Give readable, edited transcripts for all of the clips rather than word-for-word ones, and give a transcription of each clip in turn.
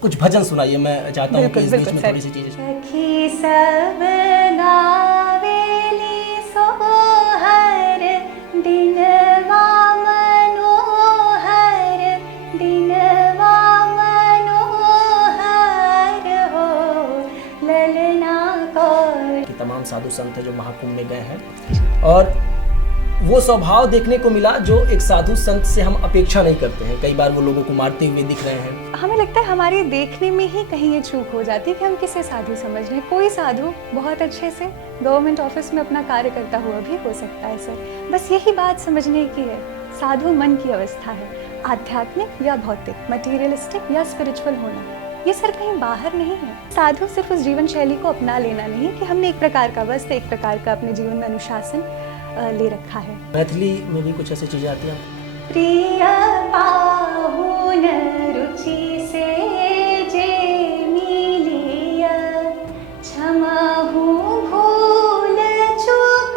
कुछ भजन सुनाइए, मैं चाहता हूँ कि इस बीच में थोड़ी सी चीजें। सखी सब गावेली सोहर दिनवा मनोहर, दिनवा मनोहर हो ललना को। कि तमाम साधु संत जो महाकुंभ में गए हैं और वो स्वभाव देखने को मिला जो एक साधु संत से हम अपेक्षा नहीं करते हैं। कई बार वो लोगों को मारते हुए दिख रहे हैं। हमें लगता है हमारे देखने में ही कहीं ये चूक हो जाती है कि हम किसे साधु समझ रहे हैं। कोई साधु बहुत अच्छे से गवर्नमेंट ऑफिस में अपना कार्य करता हुआ भी हो सकता है सर। बस यही बात समझने की है, साधु मन की अवस्था है, आध्यात्मिक या भौतिक, मटीरियलिस्टिक या स्पिरिचुअल होना, ये सर कहीं बाहर नहीं है। साधु सिर्फ उस जीवन शैली को अपना लेना नहीं कि हमने एक प्रकार का वस्त्र, एक प्रकार का अपने जीवन में अनुशासन ले रखा है। मैथिली में भी कुछ ऐसी चीजें आती हैं। प्रिय पाहुन रुचि से जे मिलिय, क्षमहु भूल चूक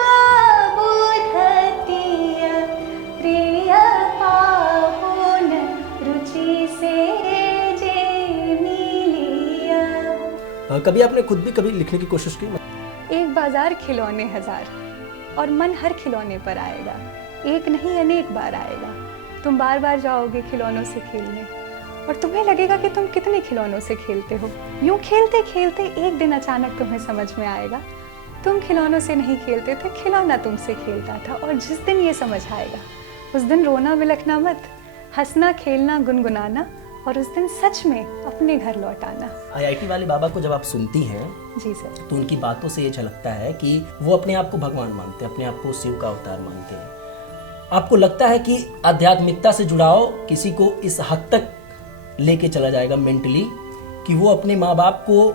बुझतिय। प्रिय पाहुन रुचि से जे मिलिय। कभी आपने खुद भी कभी लिखने की कोशिश की? एक बाजार खिलौने हजार और मन हर खिलौने पर आएगा, एक नहीं अनेक बार आएगा। तुम बार बार जाओगे खिलौनों से खेलने और तुम्हें लगेगा कि तुम कितने खिलौनों से खेलते हो। यूं खेलते खेलते एक दिन अचानक तुम्हें समझ में आएगा तुम खिलौनों से नहीं खेलते थे, खिलौना तुमसे खेलता था। और जिस दिन ये समझ आएगा उस दिन रोना बिलखना मत, हंसना खेलना गुनगुनाना और उस दिन सच में अपने घर लौट आना। IIT वाले बाबा को जब आप सुनती हैं जी सर, तो उनकी बातों से ये झलकता है कि वो अपने आप को भगवान मानते हैं, अपने आप को शिव का अवतार मानते हैं। आपको लगता है कि आध्यात्मिकता से जुड़ाव किसी को इस हद तक लेके चला जाएगा मेंटली कि वो अपने माँ बाप को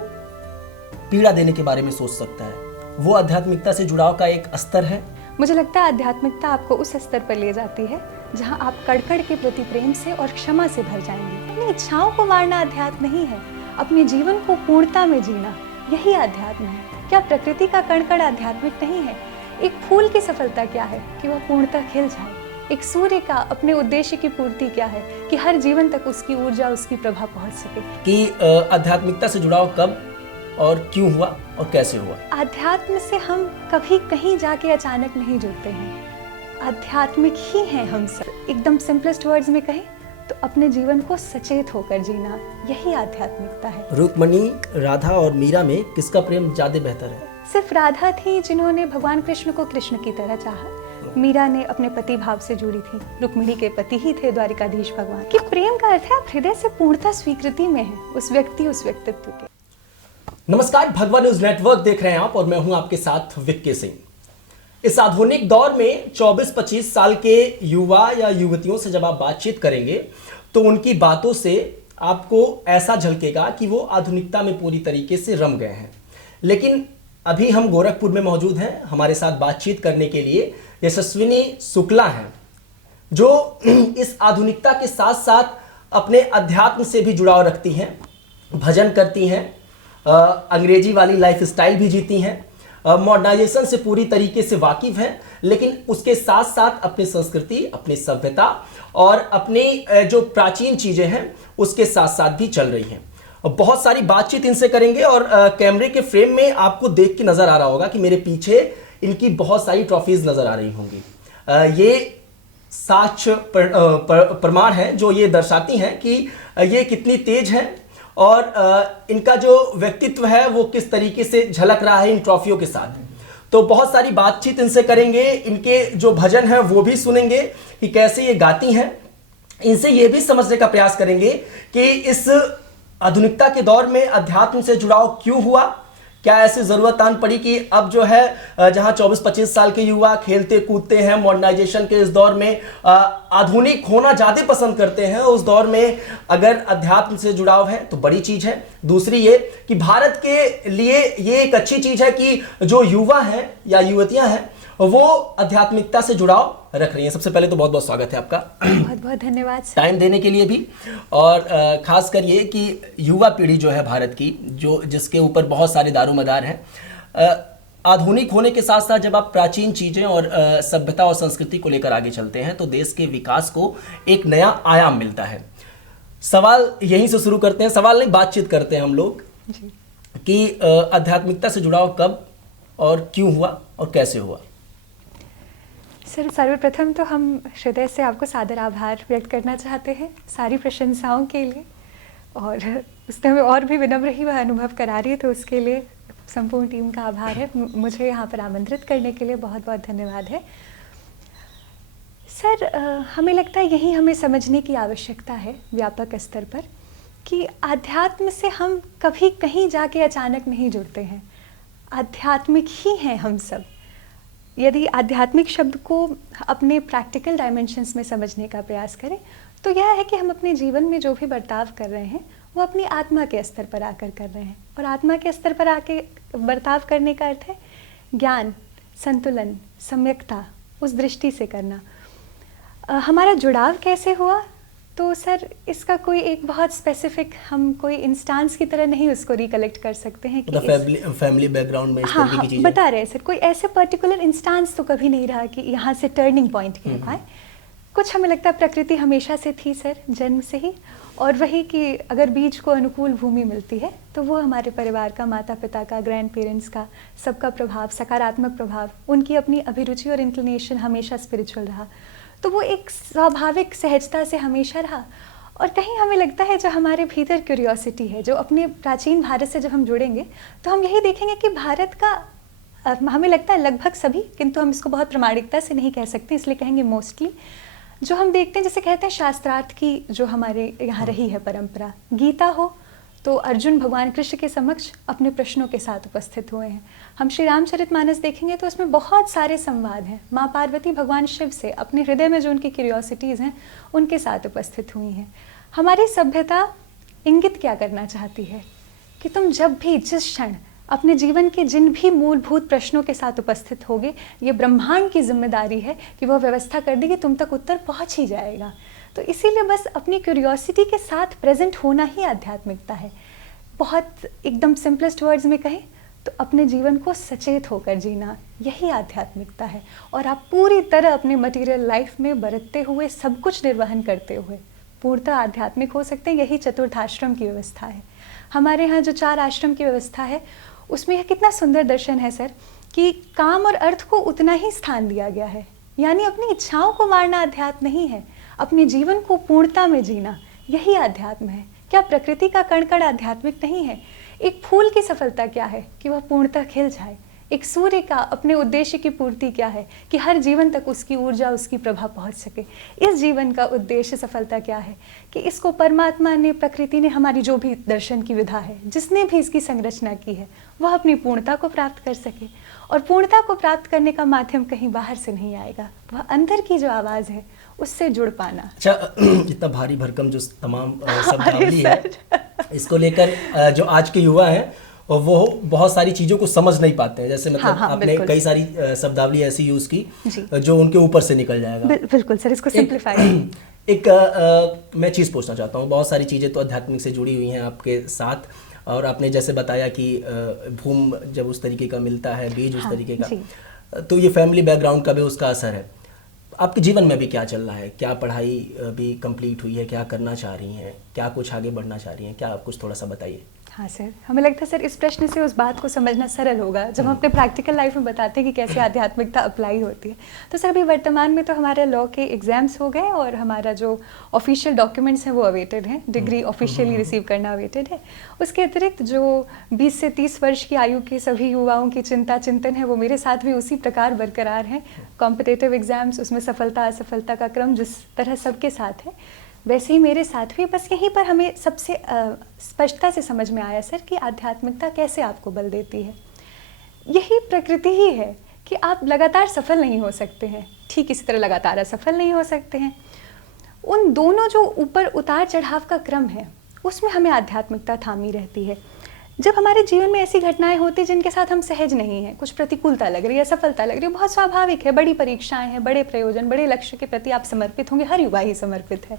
पीड़ा देने के बारे में सोच सकता है? वो आध्यात्मिकता से जुड़ाव का एक स्तर है। मुझे लगता है आध्यात्मिकता आपको उस स्तर पर ले जाती है जहां आप कड़कड़ के प्रति प्रेम से और क्षमा से भर जाएंगे। अपनी इच्छाओं को मारना अध्यात्म नहीं है, अपने जीवन को पूर्णता में जीना यही अध्यात्म है। क्या प्रकृति का कणकण आध्यात्मिक नहीं है? एक फूल की सफलता क्या है कि वह पूर्णतः खिल जाए। एक सूर्य का अपने उद्देश्य की पूर्ति क्या है कि हर जीवन तक उसकी ऊर्जा, उसकी प्रभा पहुंच सके। कि आध्यात्मिकता से जुड़ाव कब और क्यों हुआ और कैसे हुआ? आध्यात्म से हम कभी कहीं जाके अचानक नहीं जुड़ते हैं, आध्यात्मिक ही हैं हम सब। एकदम सिंपलेस्ट वर्ड्स में कहें तो अपने जीवन को सचेत होकर जीना, यही आध्यात्मिकता है। रुक्मणी, राधा और मीरा में किसका प्रेम ज्यादा बेहतर है? सिर्फ राधा थी जिन्होंने भगवान कृष्ण को कृष्ण की तरह चाहा। मीरा ने अपने पति भाव से जुड़ी थी, रुक्मिणी के पति ही थे द्वारिकाधीश भगवान। कि प्रेम का अर्थ है आप हृदय से पूर्णता स्वीकृति में है उस व्यक्ति, उस व्यक्तित्व के। नमस्कार, भगवान न्यूज नेटवर्क देख रहे हैं आप और मैं हूं आपके साथ विक्की सिंह। इस आधुनिक दौर में 24-25 साल के युवा या युवतियों से जब आप बातचीत करेंगे तो उनकी बातों से आपको ऐसा झलकेगा कि वो आधुनिकता में पूरी तरीके से रम गए हैं। लेकिन अभी हम गोरखपुर में मौजूद हैं। हमारे साथ बातचीत करने के लिए यशस्विनी शुक्ला हैं जो इस आधुनिकता के साथ साथ अपने अध्यात्म से भी जुड़ाव रखती हैं, भजन करती हैं, अंग्रेजी वाली लाइफ स्टाइल भी जीती हैं, मॉडर्नाइजेशन से पूरी तरीके से वाकिफ हैं, लेकिन उसके साथ साथ अपनी संस्कृति, अपनी सभ्यता और अपनी जो प्राचीन चीज़ें हैं उसके साथ साथ भी चल रही हैं। बहुत सारी बातचीत इनसे करेंगे और कैमरे के फ्रेम में आपको देख के नज़र आ रहा होगा कि मेरे पीछे इनकी बहुत सारी ट्रॉफीज नज़र आ रही होंगी। ये साक्ष्य प्रमाण है जो ये दर्शाती हैं कि ये कितनी तेज हैं और इनका जो व्यक्तित्व है वो किस तरीके से झलक रहा है इन ट्रॉफियों के साथ। तो बहुत सारी बातचीत इनसे करेंगे, इनके जो भजन हैं वो भी सुनेंगे कि कैसे ये गाती हैं। इनसे ये भी समझने का प्रयास करेंगे कि इस आधुनिकता के दौर में अध्यात्म से जुड़ाव क्यों हुआ, क्या ऐसी जरूरत आन पड़ी कि अब जो है जहां 24-25 साल के युवा खेलते कूदते हैं मॉडर्नाइजेशन के इस दौर में आधुनिक होना ज़्यादा पसंद करते हैं, उस दौर में अगर अध्यात्म से जुड़ाव है तो बड़ी चीज़ है। दूसरी ये कि भारत के लिए ये एक अच्छी चीज़ है कि जो युवा हैं या युवतियां हैं वो आध्यात्मिकता से जुड़ाव रख रही हैं। सबसे पहले तो बहुत बहुत स्वागत है आपका। बहुत बहुत धन्यवाद सर। टाइम देने के लिए भी, और खासकर ये कि युवा पीढ़ी जो है भारत की, जो जिसके ऊपर बहुत सारे दारोमदार हैं, आधुनिक होने के साथ साथ जब आप प्राचीन चीज़ें और सभ्यता और संस्कृति को लेकर आगे चलते हैं तो देश के विकास को एक नया आयाम मिलता है। सवाल यहीं से शुरू करते हैं, सवाल नहीं बातचीत करते हैं हम लोग जी। कि आध्यात्मिकता से जुड़ाव कब और क्यों हुआ और कैसे हुआ। सर, सर्वप्रथम तो हम हृदय से आपको सादर आभार व्यक्त करना चाहते हैं सारी प्रशंसाओं के लिए, और उसने हमें और भी विनम्र ही वह अनुभव करा रही है, तो उसके लिए संपूर्ण टीम का आभार है। मुझे यहाँ पर आमंत्रित करने के लिए बहुत बहुत धन्यवाद है। सर, हमें लगता है यही हमें समझने की आवश्यकता है व्यापक स्तर पर कि आध्यात्म से हम कभी कहीं जाके अचानक नहीं जुड़ते हैं। आध्यात्मिक ही हैं हम सब। यदि आध्यात्मिक शब्द को अपने प्रैक्टिकल डायमेंशंस में समझने का प्रयास करें तो यह है कि हम अपने जीवन में जो भी बर्ताव कर रहे हैं वो अपनी आत्मा के स्तर पर आकर कर रहे हैं, और आत्मा के स्तर पर आके बर्ताव करने का अर्थ है ज्ञान, संतुलन, सम्यकता, उस दृष्टि से करना। हमारा जुड़ाव कैसे हुआ, तो सर इसका कोई एक बहुत स्पेसिफिक हम कोई इंस्टांस की तरह नहीं उसको रिकलेक्ट कर सकते हैं कि फैमिली बैकग्राउंड में इस हाँ, तरीके की चीजें बता रहे हैं सर, कोई ऐसे पर्टिकुलर इंस्टांस तो कभी नहीं रहा कि यहाँ से टर्निंग पॉइंट कह पाए। कुछ हमें लगता है प्रकृति हमेशा से थी सर, जन्म से ही, और वही कि अगर बीज को अनुकूल भूमि मिलती है तो वो हमारे परिवार का, माता पिता का, ग्रैंड पेरेंट्स का, सबका प्रभाव, सकारात्मक प्रभाव, उनकी अपनी अभिरुचि और इंक्लिनेशन हमेशा स्पिरिचुअल रहा, तो वो एक स्वाभाविक सहजता से हमेशा रहा। और कहीं हमें लगता है जो हमारे भीतर क्यूरियोसिटी है, जो अपने प्राचीन भारत से जब हम जुड़ेंगे तो हम यही देखेंगे कि भारत का हमें लगता है लगभग सभी, किंतु हम इसको बहुत प्रामाणिकता से नहीं कह सकते, इसलिए कहेंगे मोस्टली, जो हम देखते हैं जैसे कहते हैं शास्त्रार्थ की जो हमारे यहाँ रही है परंपरा, गीता हो तो अर्जुन भगवान कृष्ण के समक्ष अपने प्रश्नों के साथ उपस्थित हुए हैं। हम श्री रामचरितमानस देखेंगे तो उसमें बहुत सारे संवाद हैं, माँ पार्वती भगवान शिव से अपने हृदय में जो उनकी क्यूरियोसिटीज़ हैं उनके साथ उपस्थित हुई हैं। हमारी सभ्यता इंगित क्या करना चाहती है कि तुम जब भी, जिस क्षण अपने जीवन के जिन भी मूलभूत प्रश्नों के साथ उपस्थित होगे, ये ब्रह्मांड की जिम्मेदारी है कि वह व्यवस्था कर देगी, तुम तक उत्तर पहुंच ही जाएगा। तो इसीलिए बस अपनी क्यूरियोसिटी के साथ प्रेजेंट होना ही आध्यात्मिकता है। बहुत एकदम सिंपलेस्ट वर्ड्स में कहें तो अपने जीवन को सचेत होकर जीना, यही आध्यात्मिकता है। और आप पूरी तरह अपने मटेरियल लाइफ में बरतते हुए, सब कुछ निर्वहन करते हुए पूर्णतः आध्यात्मिक हो सकते हैं। यही चतुर्थाश्रम की व्यवस्था है। हमारे यहाँ जो 4 आश्रम की व्यवस्था है उसमें यह कितना सुंदर दर्शन है सर कि काम और अर्थ को उतना ही स्थान दिया गया है। यानी अपनी इच्छाओं को मारना अध्यात्म नहीं है, अपने जीवन को पूर्णता में जीना यही अध्यात्म है। क्या प्रकृति का कण कण आध्यात्मिक नहीं है? एक फूल की सफलता क्या है कि वह पूर्णतः खिल जाए। एक सूर्य का अपने उद्देश्य की पूर्ति क्या है कि हर जीवन तक उसकी ऊर्जा, उसकी प्रभा पहुंच सके। इस जीवन का उद्देश्य, सफलता क्या है कि इसको परमात्मा ने, प्रकृति ने, हमारी जो भी दर्शन की विधा है, जिसने भी इसकी संरचना की है, वह अपनी पूर्णता को प्राप्त कर सके। और पूर्णता को प्राप्त करने का माध्यम कहीं बाहर से नहीं आएगा, वह अंदर की जो आवाज़ है उससे जुड़ पाना। अच्छा, इतना भारी भरकम जो तमाम शब्दावली है, इसको लेकर जो आज के युवा हैं और वो बहुत सारी चीज़ों को समझ नहीं पाते हैं। जैसे मतलब आपने कई सारी शब्दावली ऐसी यूज़ की जो उनके ऊपर से निकल जाएगा। बिल्कुल सर, इसको सिंप्लीफाई। मैं चीज़ पूछना चाहता हूँ, बहुत सारी चीज़ें तो आध्यात्मिक से जुड़ी हुई हैं आपके साथ, और आपने जैसे बताया कि भूम जब उस तरीके का मिलता है, बीज उस तरीके का, तो ये फैमिली बैकग्राउंड का भी उसका असर है। आपके जीवन में भी क्या चल रहा है? क्या पढ़ाई भी कंप्लीट हुई है? क्या करना चाह रही हैं? क्या कुछ आगे बढ़ना चाह रही हैं? क्या आप कुछ थोड़ा सा बताइए। हाँ सर, हमें लगता है सर इस प्रश्न से उस बात को समझना सरल होगा जब हम अपने प्रैक्टिकल लाइफ में बताते हैं कि कैसे आध्यात्मिकता अप्लाई होती है। तो सर अभी वर्तमान में तो हमारे लॉ के एग्जाम्स हो गए और हमारा जो ऑफिशियल डॉक्यूमेंट्स हैं वो अवेटेड हैं, डिग्री ऑफिशियली रिसीव करना अवेटेड है। उसके अतिरिक्त जो 20 से 30 वर्ष की आयु के सभी युवाओं की चिंता चिंतन है वो मेरे साथ भी उसी प्रकार बरकरार है। कॉम्पिटिटिव एग्जाम्स, उसमें सफलता असफलता का क्रम जिस तरह सबके साथ है वैसे ही मेरे साथ भी। बस यहीं पर हमें सबसे स्पष्टता से समझ में आया सर कि आध्यात्मिकता कैसे आपको बल देती है। यही प्रकृति ही है कि आप लगातार सफल नहीं हो सकते हैं, ठीक इसी तरह लगातार असफल नहीं हो सकते हैं। उन दोनों जो ऊपर उतार चढ़ाव का क्रम है उसमें हमें आध्यात्मिकता थामी रहती है। जब हमारे जीवन में ऐसी घटनाएं होती जिनके साथ हम सहज नहीं हैं, कुछ प्रतिकूलता लग रही है, सफलता लग रही है, बहुत स्वाभाविक है, बड़ी परीक्षाएं हैं, बड़े प्रयोजन, बड़े लक्ष्य के प्रति आप समर्पित होंगे, हर युवा ही समर्पित है।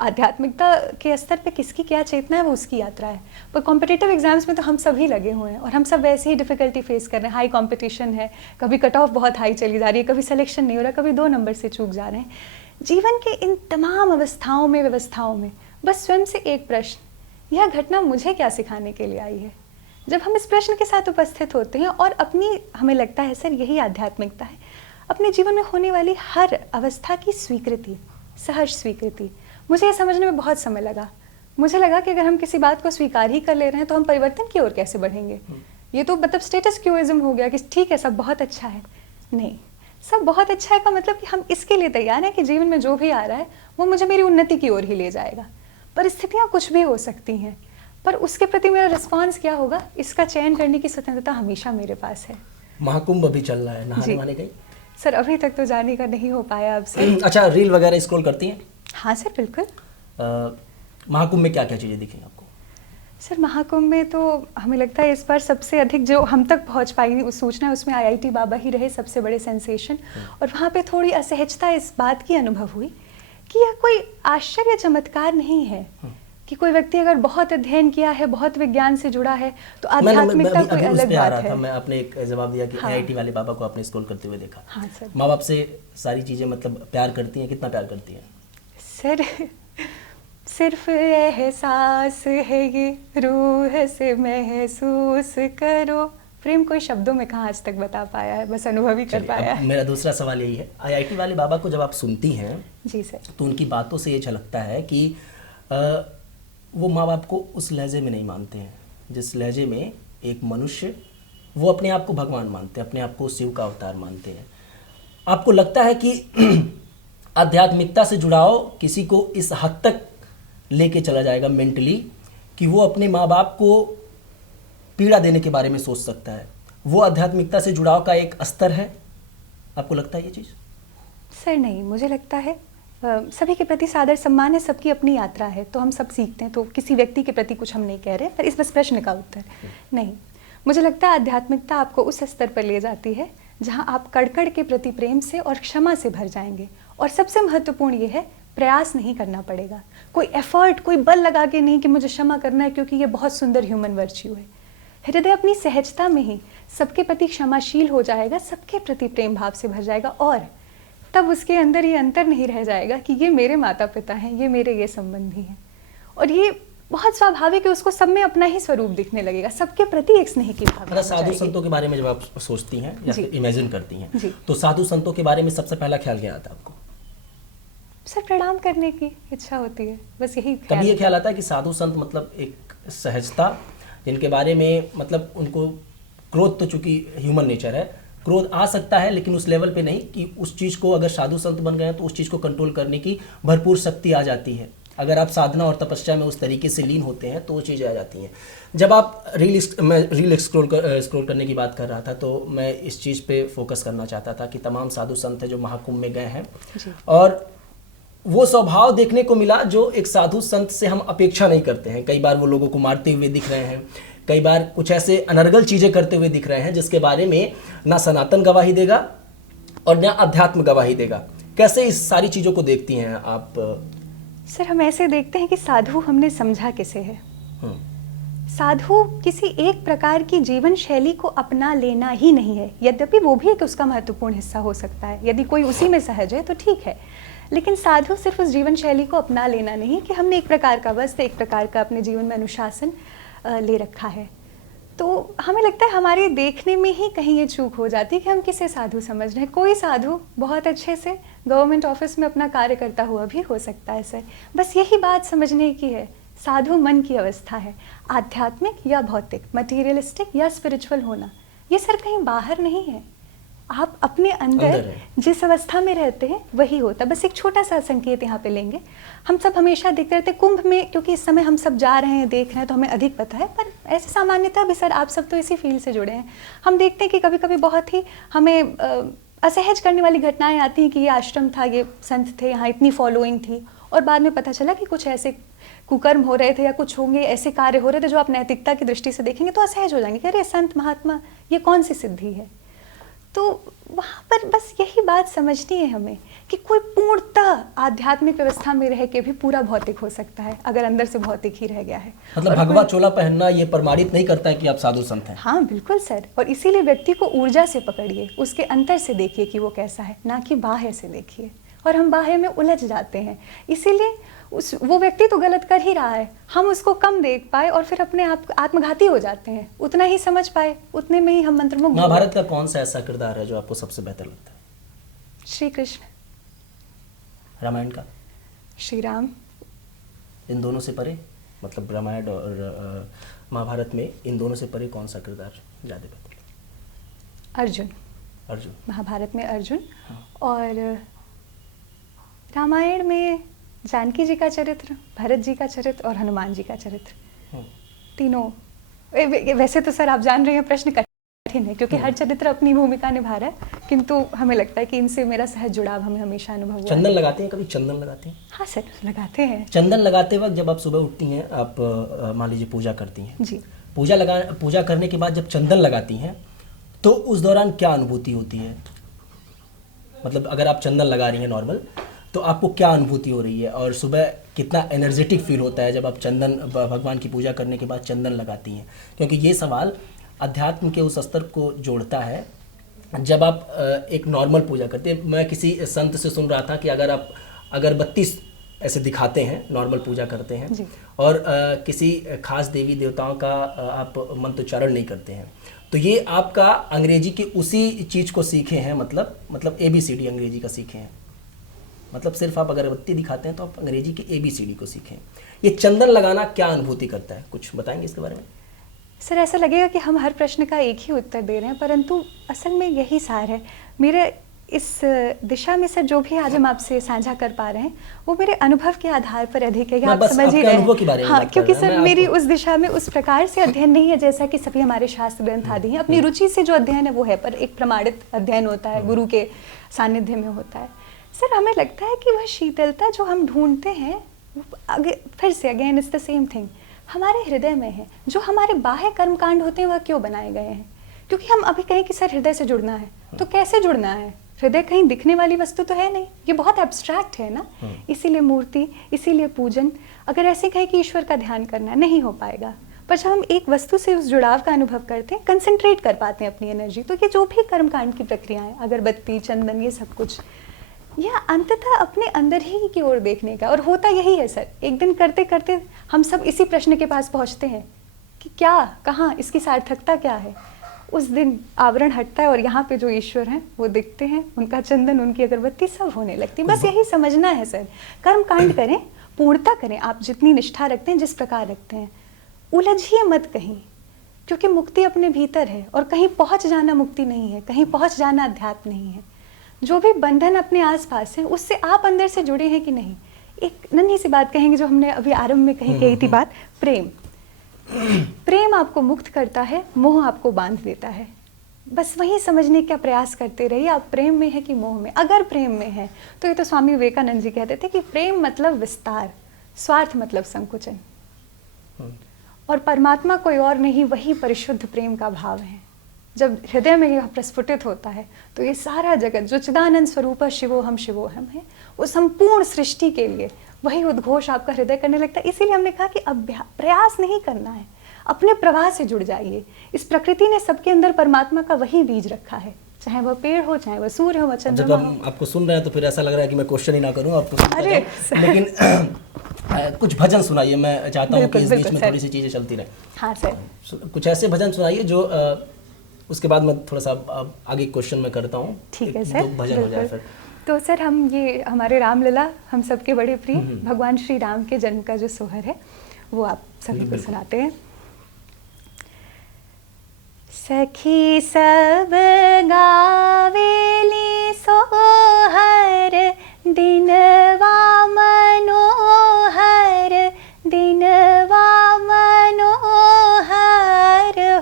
आध्यात्मिकता के स्तर पे किसकी क्या चेतना है वो उसकी यात्रा है। पर कॉम्पिटिटिव एग्जाम्स में तो हम सभी लगे हुए हैं और हम सब वैसे ही डिफिकल्टी फेस कर रहे हैं। हाई कॉम्पिटिशन है, कभी कट ऑफ बहुत हाई चली जा रही है, कभी सिलेक्शन नहीं हो रहा, कभी 2 नंबर से चूक जा रहे हैं। जीवन के इन तमाम अवस्थाओं में, व्यवस्थाओं में बस स्वयं से एक प्रश्न, यह घटना मुझे क्या सिखाने के लिए आई है? जब हम इस प्रश्न के साथ उपस्थित होते हैं और अपनी, हमें लगता है सर यही आध्यात्मिकता है, अपने जीवन में होने वाली हर अवस्था की स्वीकृति, सहज स्वीकृति। मुझे ये समझने में बहुत समय लगा। मुझे लगा कि अगर हम किसी बात को स्वीकार ही कर ले रहे हैं तो हम परिवर्तन की ओर कैसे बढ़ेंगे? ये तो मतलब स्टेटस क्योइज्म हो गया कि ठीक है सब बहुत अच्छा है। नहीं, सब बहुत अच्छा है का मतलब कि हम इसके लिए तैयार हैं कि जीवन में जो भी आ रहा है वो मुझे मेरी उन्नति की ओर ही ले जाएगा। परिस्थितियाँ कुछ भी हो सकती हैं, पर उसके प्रति मेरा रिस्पॉन्स क्या होगा, इसका चयन करने की स्वतंत्रता हमेशा मेरे पास है। महाकुंभ अभी चल रहा है, नहाने वाने गई? सर अभी तक तो जाने का नहीं हो पाया अब से। अच्छा, रील वगैरह स्क्रॉल करती हैं? हाँ सर बिल्कुल। महाकुंभ में क्या क्या चीज़ें दिखी आपको? सर महाकुंभ में तो हमें लगता है इस बार सबसे अधिक जो हम तक पहुंच पाई उस सूचना, उसमें आईआईटी बाबा ही रहे सबसे बड़े सेंसेशन। और वहाँ पे थोड़ी असहजता इस बात की अनुभव हुई कि यह कोई आश्चर्य चमत्कार नहीं है कि कोई व्यक्ति अगर बहुत अध्ययन किया है, बहुत विज्ञान से जुड़ा है तो आध्यात्मिकता कोई अलग बात है। मैं आपने एक जवाब दिया कि हाँ। आईआईटी वाले बाबा को आपने स्क्रॉल करते हुए देखा। हाँ सर। माँ बाप से सारी चीज़ें मतलब प्यार करती हैं, कितना प्यार करती हैं? सर सिर्फ एहसास है ये, रूह से महसूस करो। प्रेम कोई शब्दों में कहाँ आज तक बता पाया है, बस अनुभव ही कर पाया है। मेरा दूसरा सवाल यही है, आईआईटी वाले बाबा को जब आप सुनती हैं जी सर, तो उनकी बातों से ये झलकता है कि वो माँ बाप को उस लहजे में नहीं मानते हैं जिस लहजे में एक मनुष्य, वो अपने आप को भगवान मानते हैं, अपने आप को शिव का अवतार मानते हैं। आपको लगता है कि आध्यात्मिकता से जुड़ाव किसी को इस हद तक लेके चला जाएगा मेंटली कि वो अपने माँ बाप को पीड़ा देने के बारे में सोच सकता है? वो आध्यात्मिकता से जुड़ाव का एक स्तर है, आपको लगता है ये चीज़? सर नहीं, मुझे लगता है सभी के प्रति सादर सम्मान है, सबकी अपनी यात्रा है, तो हम सब सीखते हैं, तो किसी व्यक्ति के प्रति कुछ हम नहीं कह रहे, पर इस बस प्रश्न का उत्तर नहीं। मुझे लगता है आध्यात्मिकता आपको उस स्तर पर ले जाती है जहां आप कड़कड़ के प्रति प्रेम से और क्षमा से भर जाएंगे। और सबसे महत्वपूर्ण ये है, प्रयास नहीं करना पड़ेगा, कोई एफर्ट, कोई बल लगा के नहीं कि मुझे क्षमा करना है क्योंकि ये बहुत सुंदर ह्यूमन वर्च्यू है। हृदय अपनी सहजता में ही सबके प्रति क्षमाशील हो जाएगा, सबके प्रति प्रेम भाव से भर जाएगा, और तब उसके अंदर ये अंतर नहीं रह जाएगा कि ये मेरे माता पिता हैं, ये मेरे ये संबंधी हैं। और ये बहुत स्वाभाविक है, उसको सब में अपना ही स्वरूप दिखने लगेगा, सबके प्रति एक स्नेह की भावना। साधु संतों के बारे में जब आप सोचती हैं या फिर इमेजिन करती हैं जी, तो साधु संतों के बारे में सबसे पहला ख्याल क्या आता है आपको? सर प्रणाम करने की इच्छा होती है, बस यही। कभी ये ख्याल आता है कि साधु संत मतलब एक सहजता, जिनके बारे में मतलब उनको क्रोध, तो चूंकि ह्यूमन नेचर है, क्रोध आ सकता है लेकिन उस लेवल पे नहीं कि उस चीज़ को, अगर साधु संत बन गए हैं तो उस चीज़ को कंट्रोल करने की भरपूर शक्ति आ जाती है। अगर आप साधना और तपस्या में उस तरीके से लीन होते हैं तो वो चीज़ें आ जाती हैं। जब आप रील स्क्रॉल करने की बात कर रहा था तो मैं इस चीज़ पे फोकस करना चाहता था कि तमाम साधु संत जो महाकुंभ में गए हैं और वो स्वभाव देखने को मिला जो एक साधु संत से हम अपेक्षा नहीं करते हैं। कई बार वो लोगों को मारते हुए दिख रहे हैं, कई बार कुछ ऐसे अनर्गल चीज़ें करते हुए दिख रहे हैं जिसके बारे में ना सनातन गवाही देगा और ना अध्यात्म गवाही देगा। कैसे इस सारी चीज़ों को देखती हैं आप? सर हम ऐसे देखते हैं कि साधु हमने समझा किसे है। साधु किसी एक प्रकार की जीवन शैली को अपना लेना ही नहीं है, यद्यपि वो भी एक उसका महत्वपूर्ण हिस्सा हो सकता है, यदि कोई उसी में सहज है तो ठीक है, लेकिन साधु सिर्फ उस जीवन शैली को अपना लेना नहीं कि हमने एक प्रकार का वस्त्र, एक प्रकार का अपने जीवन में अनुशासन ले रखा है। तो हमें लगता है हमारे देखने में ही कहीं ये चूक हो जाती है कि हम किसे साधु समझ रहे हैं। कोई साधु बहुत अच्छे से गवर्नमेंट ऑफिस में अपना कार्य करता हुआ भी हो सकता है सर, बस यही बात समझने की है। साधु मन की अवस्था है, आध्यात्मिक या भौतिक, मटीरियलिस्टिक या स्पिरिचुअल होना, ये सर कहीं बाहर नहीं है, आप अपने अंदर जिस अवस्था में रहते हैं वही होता। बस एक छोटा सा संकेत यहाँ पे लेंगे, हम सब हमेशा देखते रहते कुंभ में, क्योंकि इस समय हम सब जा रहे हैं, देख रहे हैं तो हमें अधिक पता है, पर ऐसे सामान्यतः भी सर आप सब तो इसी फील्ड से जुड़े हैं, हम देखते हैं कि कभी कभी बहुत ही हमें असहज करने वाली घटनाएं आती हैं कि ये आश्रम था, ये संत थे, यहाँ इतनी फॉलोइंग थी, और बाद में पता चला कि कुछ ऐसे कुकर्म हो रहे थे या कुछ होंगे, ऐसे कार्य हो रहे थे जो आप नैतिकता की दृष्टि से देखेंगे तो असहज हो जाएंगे कि अरे संत महात्मा ये कौन सी सिद्धि है। तो वहाँ पर बस यही बात समझनी है हमें कि कोई पूर्णतः आध्यात्मिक व्यवस्था में रह के भी पूरा भौतिक हो सकता है अगर अंदर से भौतिक ही रह गया है। मतलब भगवा चोला पहनना ये प्रमाणित नहीं करता है कि आप साधु संत हैं। हाँ बिल्कुल सर, और इसीलिए व्यक्ति को ऊर्जा से पकड़िए, उसके अंतर से देखिए कि वो कैसा है, ना कि बाह्य से देखिए, और हम बाह्य में उलझ जाते हैं। इसीलिए वो व्यक्ति तो गलत कर ही रहा है, हम उसको कम देख पाए और फिर अपने आप आत्मघाती हो जाते हैं, उतना ही समझ पाए, उतने में ही हम मंत्रमुग्ध हो महाभारत का कौन सा ऐसा किरदार है जो आपको सबसे बेहतर लगता है? गए। श्री कृष्ण। रामायण का? श्री राम। इन दोनों से परे, मतलब रामायण और महाभारत में इन दोनों से परे कौन सा किरदार ज़्यादा बेहतर लगता अर्जुन। है? अर्जुन। महाभारत में अर्जुन। हाँ। और रामायण में जानकी जी का चरित्र, भरत जी का चरित्र और हनुमान जी का चरित्र, हम्म। तीनों। वैसे तो सर आप जान रहे हैं प्रश्न कठिन है क्योंकि हर चरित्र अपनी भूमिका निभा रहा है, किंतु हमें लगता है कि इनसे मेरा सहज जुड़ाव हमें हमेशा अनुभव हुआ है। चंदन लगाते हैं कभी? चंदन लगाते हैं? हाँ सर, लगाते हैं। चंदन लगाते वक्त जब आप सुबह उठती हैं, आप मान लीजिए पूजा करती हैं, जी। पूजा करने के बाद जब चंदन लगाती हैं तो उस दौरान क्या अनुभूति होती है? मतलब अगर आप चंदन लगा रही हैं नॉर्मल, तो आपको क्या अनुभूति हो रही है? और सुबह कितना एनर्जेटिक फील होता है जब आप चंदन, भगवान की पूजा करने के बाद चंदन लगाती हैं? क्योंकि ये सवाल अध्यात्म के उस स्तर को जोड़ता है जब आप एक नॉर्मल पूजा करते हैं। मैं किसी संत से सुन रहा था कि अगर आप अगरबत्ती ऐसे दिखाते हैं, नॉर्मल पूजा करते हैं, जी। और किसी खास देवी देवताओं का आप मंत्रोच्चारण नहीं करते हैं, तो ये आपका अंग्रेजी की उसी चीज़ को सीखे हैं, मतलब ABCD अंग्रेजी का सीखे हैं। मतलब सिर्फ आप अगरबत्ती दिखाते हैं तो आप अंग्रेजी के ABCD को सीखें। ये चंदन लगाना क्या अनुभूति करता है, कुछ बताएंगे इसके बारे में? सर ऐसा लगेगा कि हम हर प्रश्न का एक ही उत्तर दे रहे हैं, परंतु असल में यही सार है मेरे इस दिशा में। सर जो भी आज हम आपसे साझा कर पा रहे हैं वो मेरे अनुभव के आधार पर अधिक है, आप समझ ही रहे हैं। हाँ, क्योंकि सर मेरी उस दिशा में उस प्रकार से अध्ययन नहीं है जैसा कि सभी हमारे शास्त्र ग्रंथ आदि हैं। अपनी रुचि से जो अध्ययन है वो है, पर एक प्रमाणित अध्ययन होता है, गुरु के सानिध्य में होता है। सर हमें लगता है कि वह शीतलता जो हम ढूंढते हैं, फिर से again it's the same thing, हमारे हृदय में है। जो हमारे बाह्य कर्मकांड होते हैं वह क्यों बनाए गए हैं? क्योंकि हम अभी कहें कि सर हृदय से जुड़ना है, तो कैसे जुड़ना है? हृदय कहीं दिखने वाली वस्तु तो है नहीं, ये बहुत एब्स्ट्रैक्ट है ना। इसीलिए मूर्ति, इसीलिए पूजन। अगर ऐसे कहे कि ईश्वर का ध्यान करना है, नहीं हो पाएगा। पर जब हम एक वस्तु से उस जुड़ाव का अनुभव करते हैं, कंसंट्रेट कर पाते हैं अपनी एनर्जी, तो ये जो भी कर्मकांड की प्रक्रियाएं, अगरबत्ती, चंदन, ये सब कुछ, यह अंततः अपने अंदर ही की ओर देखने का। और होता यही है सर, एक दिन करते करते हम सब इसी प्रश्न के पास पहुंचते हैं कि क्या, कहाँ, इसकी सार्थकता क्या है। उस दिन आवरण हटता है और यहाँ पे जो ईश्वर हैं वो दिखते हैं, उनका चंदन, उनकी अगरबत्ती सब होने लगती है। बस यही समझना है सर, कर्म कांड करें, पूर्णता करें, आप जितनी निष्ठा रखते हैं, जिस प्रकार रखते हैं, उलझिए मत कहीं, क्योंकि मुक्ति अपने भीतर है और कहीं पहुँच जाना मुक्ति नहीं है, कहीं पहुँच जाना अध्यात्म नहीं है। जो भी बंधन अपने आसपास है उससे आप अंदर से जुड़े हैं कि नहीं। एक नन्ही सी बात कहेंगे जो हमने अभी आरंभ में कही थी बात, प्रेम। प्रेम आपको मुक्त करता है, मोह आपको बांध देता है। बस वही समझने का प्रयास करते रहिए, आप प्रेम में है कि मोह में। अगर प्रेम में है तो ये तो स्वामी विवेकानंद जी कहते थे कि प्रेम मतलब विस्तार, स्वार्थ मतलब संकुचन, और परमात्मा कोई और नहीं, वही परिशुद्ध प्रेम का भाव है। जब हृदय में यह प्रस्फुटित होता है तो ये सारा जगत जो चिदानंद स्वरूप शिवोहम शिवोहम है, वो संपूर्ण सृष्टि के लिए वही उद्घोष आपका हृदय करने लगता है। इसीलिए हमने कहा कि प्रयास नहीं करना है, अपने प्रवाह से जुड़ जाइए। इस प्रकृति ने सबके अंदर परमात्मा का वही बीज रखा है, चाहे वह पेड़ हो, चाहे वह सूर्य हो, चंद्रमा हो। जब हम आपको सुन रहे हैं तो फिर ऐसा लग रहा है कि मैं क्वेश्चन ही ना करूं आपको, अरे लेकिन कुछ भजन सुनाइए। मैं चाहता हूँ कि इस बीच में थोड़ी सी चीज़ें चलती रहे। हाँ सर, कुछ ऐसे भजन सुनाइए जो उसके बाद मैं थोड़ा सा आगे क्वेश्चन में करता हूँ। ठीक है सर, भजन हो जाए फिर। तो सर हम ये हमारे रामलीला, हम सबके बड़े प्रिय भगवान श्री राम के जन्म का जो सोहर है वो आप सभी को सुनाते हैं। सखी सब गावेली सोहर, दिनवा मनोहर, दिनवा मनोहर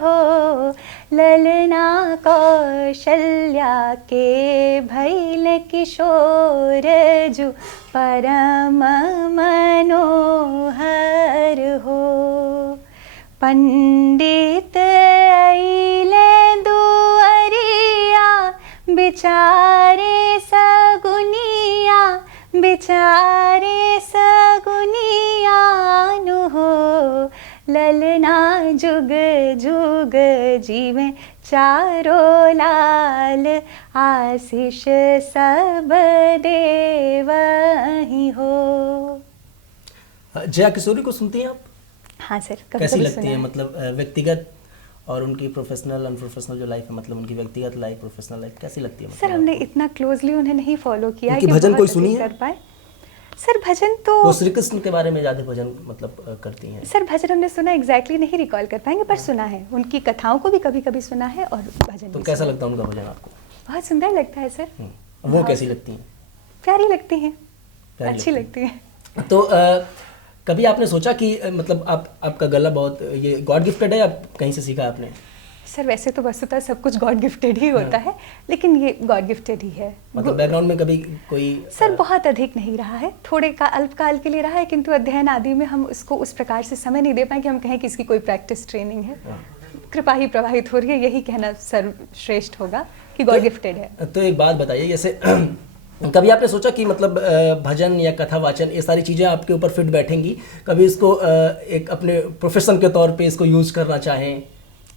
हो। ललना कौशल्या के भैल किशोर जु, परम मनोहर हो। पंडित अइले दुअरिया, बिचारे सगुनिया, बिचारे सगुनिया नु हो। ललना जुग जुग जीवे चारो लाल, आशीष सब देवहि हो। जया किशोरी को सुनती हैं आप? हाँ सर, कभी कैसी कभी लगती सुना है, है। मतलब व्यक्तिगत और उनकी प्रोफेशनल अनप्रोफेशनल जो लाइफ है, मतलब उनकी व्यक्तिगत लाइफ प्रोफेशनल लाइफ कैसी लगती है? सर मतलब हमने आपको? इतना क्लोजली उन्हें नहीं फॉलो किया है उनकी कि भजन बहुत कोई अधिक सुनी है? कर पाए। सर भजन तो वो श्री कृष्ण के बारे में ज्यादा भजन मतलब करती हैं? सर भजन हमने सुना एग्जैक्टली नहीं रिकॉल कर पाएंगे, पर सुना है। उनकी कथाओं को भी कभी कभी सुना है और भजन तो भी कैसा सुना है। लगता है उनका भजन आपको? बहुत सुंदर लगता है सर। वो बहुत कैसी लगती हैं? प्यारी लगती हैं, प्यारी अच्छी लगती लगती है। तो कभी आपने सोचा कि मतलब आपका गला बहुत ये गॉड गिफ्टेड है या कहीं से सीखा आपने? सर वैसे तो वस्तुतः सब कुछ गॉड गिफ्टेड ही होता है, लेकिन ये गॉड गिफ्टेड ही है। मतलब बैकग्राउंड में कभी कोई सर बहुत अधिक नहीं रहा है, थोड़े का अल्पकाल के लिए रहा है, किंतु अध्ययन आदि में हम उसको उस प्रकार से समय नहीं दे पाए कि हम कहें कि इसकी कोई प्रैक्टिस ट्रेनिंग है। कृपा ही प्रवाहित हो रही है, यही कहना सर्वश्रेष्ठ होगा कि गॉड गिफ्टेड है। तो एक बात बताइए, जैसे कभी आपने सोचा कि मतलब भजन या कथा वाचन ये सारी चीज़ें आपके ऊपर फिट बैठेंगी, कभी इसको एक अपने प्रोफेशन के तौर पे इसको यूज करना चाहें?